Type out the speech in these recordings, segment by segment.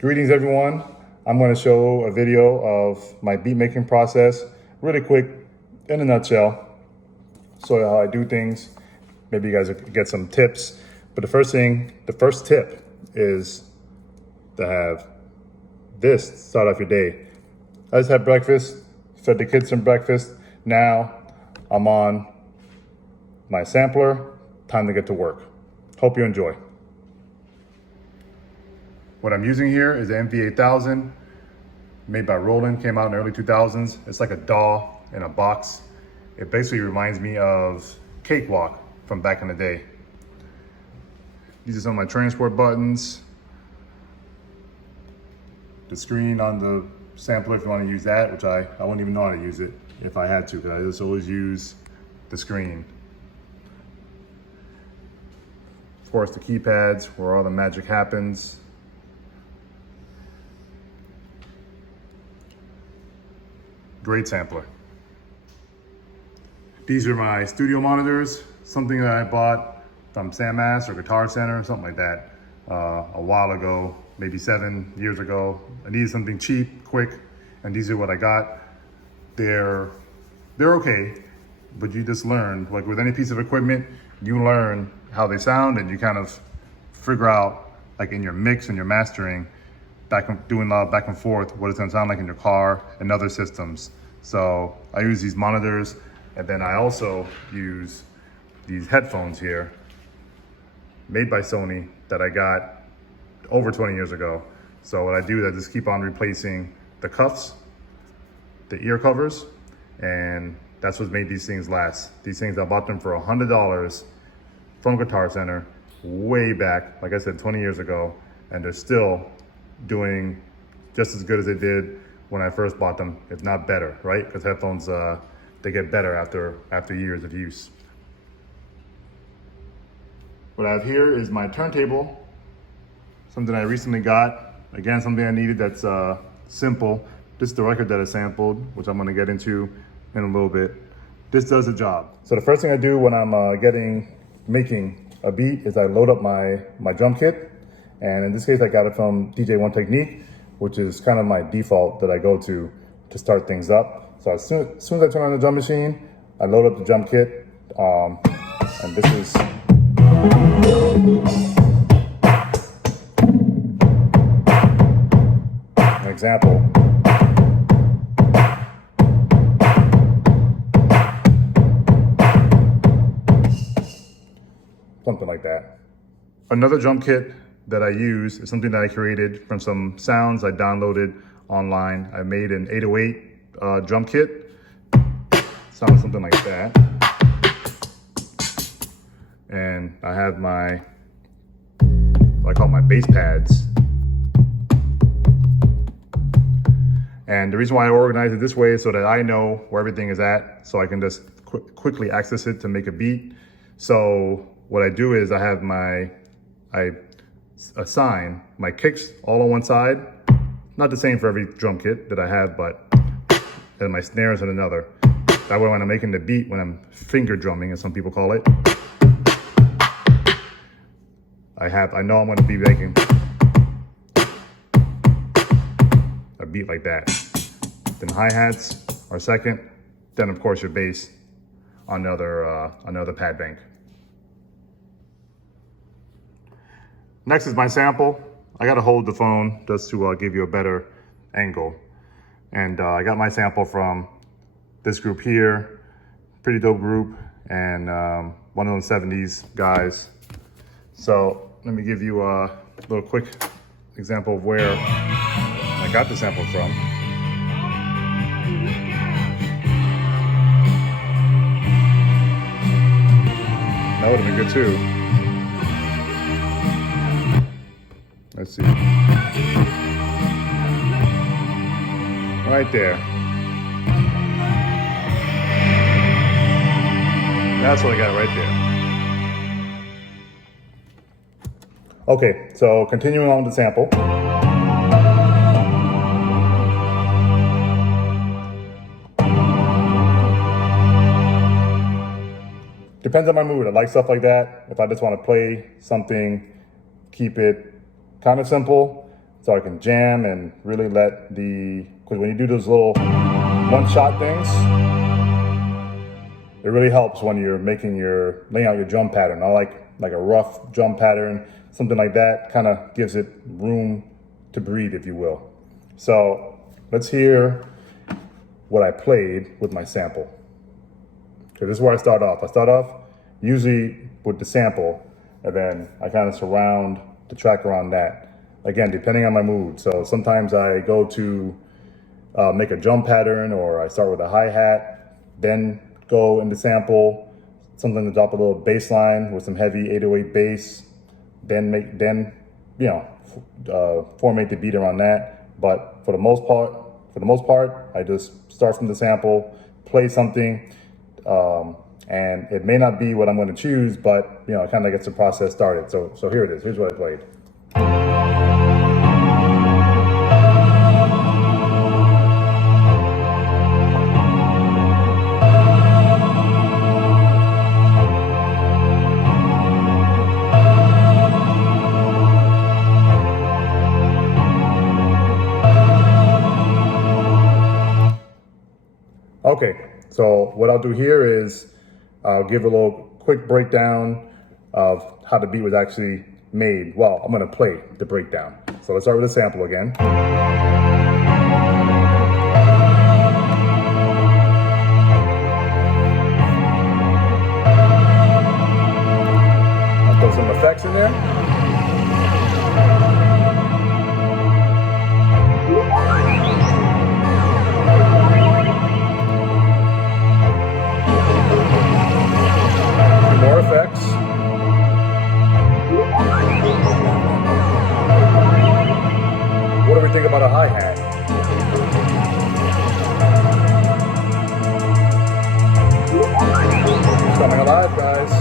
Greetings everyone. I'm going to show a video of my beat making process, really quick, in a nutshell. So how I do things. Maybe you guys get some tips. But the first tip is to have this start off your day. I just had breakfast, fed the kids some breakfast. Now I'm on my sampler, time to get to work. Hope you enjoy. What I'm using here is the MV8000, made by Roland, came out in the early 2000s. It's like a DAW in a box. It basically reminds me of Cakewalk from back in the day. These are some of my transport buttons. The screen on the sampler if you want to use that, which I wouldn't even know how to use it if I had to, because I just always use the screen. Of course, the keypads where all the magic happens. Great sampler. These are my studio monitors, something that I bought from Sam Mass or Guitar Center or something like that a while ago, maybe 7 years ago. I needed something cheap, quick, and these are what I got. They're okay, but you just learn, like with any piece of equipment, you learn how they sound and you kind of figure out, like in your mix and your mastering, doing a lot of back and forth, what it's gonna sound like in your car and other systems. So I use these monitors, and then I also use these headphones here, made by Sony, that I got over 20 years ago. So what I do is I just keep on replacing the cuffs, the ear covers, and that's what made these things last. These things, I bought them for $100 from Guitar Center way back, like I said, 20 years ago, and they're still doing just as good as they did when I first bought them, if not better, right? Because headphones, they get better after years of use. What I have here is my turntable, something I recently got. Again, something I needed that's simple. This is the record that I sampled, which I'm gonna get into in a little bit. This does the job. So the first thing I do when I'm making a beat is I load up my drum kit. And in this case, I got it from DJ One Technique, which is kind of my default that I go to start things up. So as soon as I turn on the drum machine, I load up the drum kit. And this is an example. Something like that. Another drum kit that I use is something that I created from some sounds I downloaded online. I made an 808 drum kit. Sounds something like that. And I have what I call my bass pads. And the reason why I organize it this way is so that I know where everything is at, so I can just quickly access it to make a beat. So what I do is I assign my kicks all on one side, not the same for every drum kit that I have, but then my snares on another. That way when I'm making the beat, when I'm finger drumming, as some people call it, I know I'm gonna be making a beat like that. Then hi-hats are second, then of course your bass on another pad bank. Next is my sample. I gotta hold the phone just to give you a better angle. And I got my sample from this group here, pretty dope group, and one of those 70s guys. So let me give you a little quick example of where I got the sample from. That would have been good too. Let's see. Right there. That's what I got right there. Okay, so continuing on with the sample. Depends on my mood. I like stuff like that. If I just want to play something, keep it kind of simple. so I can jam and really let because when you do those little one-shot things, it really helps when you're laying out your drum pattern. I like a rough drum pattern, something like that kind of gives it room to breathe, if you will. So let's hear what I played with my sample. Okay, this is where I start off. I start off usually with the sample, and then I kind of surround the track around that. Again, depending on my mood. So sometimes I go to make a drum pattern, or I start with a hi-hat, then go into sample, something to drop a little bass line with some heavy 808 bass, then formate the beat around that. But for the most part, I just start from the sample, play something, and it may not be what I'm going to choose, but it kind of gets the process started. So here it is. Here's what I played. Okay, so what I'll do here is I'll give a little quick breakdown of how the beat was actually made. Well, I'm going to play the breakdown. So let's start with a sample again. I'll throw some effects in there. More effects. What do we think about a hi-hat? It's coming alive, guys.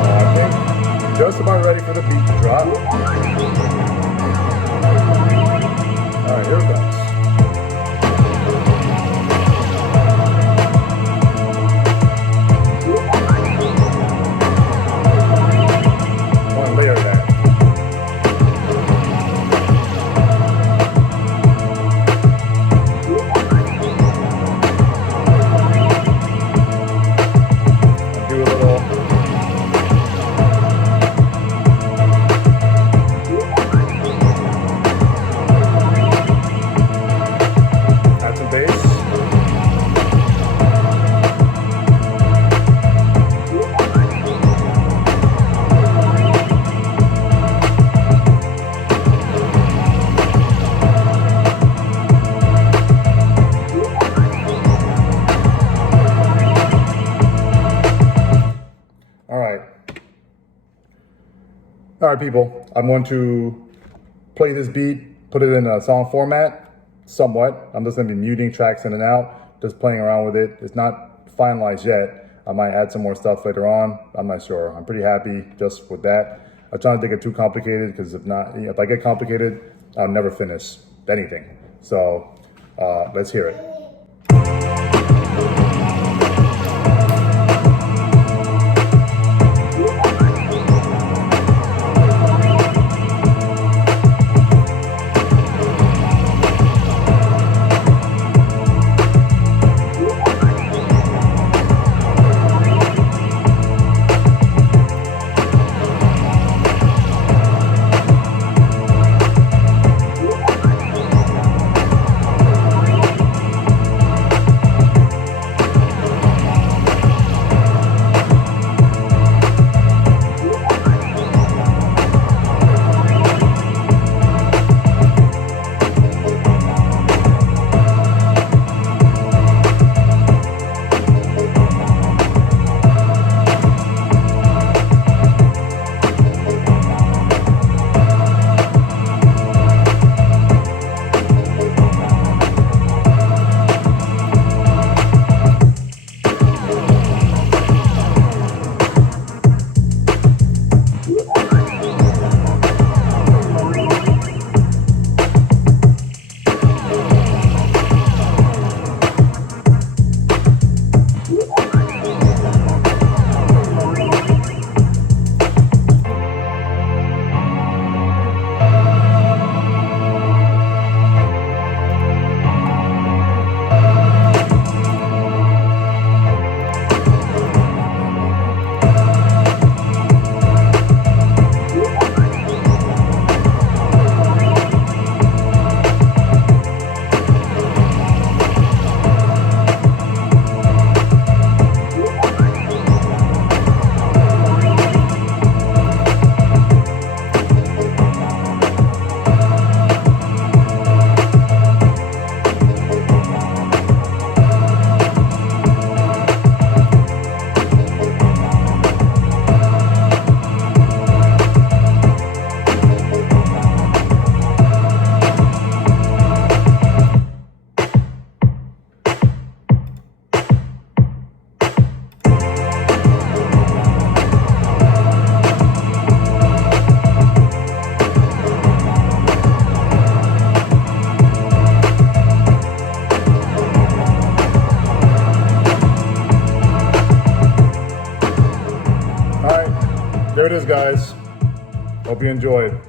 I think just about ready for the beat to drop. All right, here it comes. All right, people, I'm going to play this beat, put it in a song format, somewhat. I'm just going to be muting tracks in and out, just playing around with it. It's not finalized yet. I might add some more stuff later on. I'm not sure. I'm pretty happy just with that. I'm trying to take it too complicated, because if I get complicated, I'll never finish anything. So let's hear it. it is, guys. Hope you enjoyed.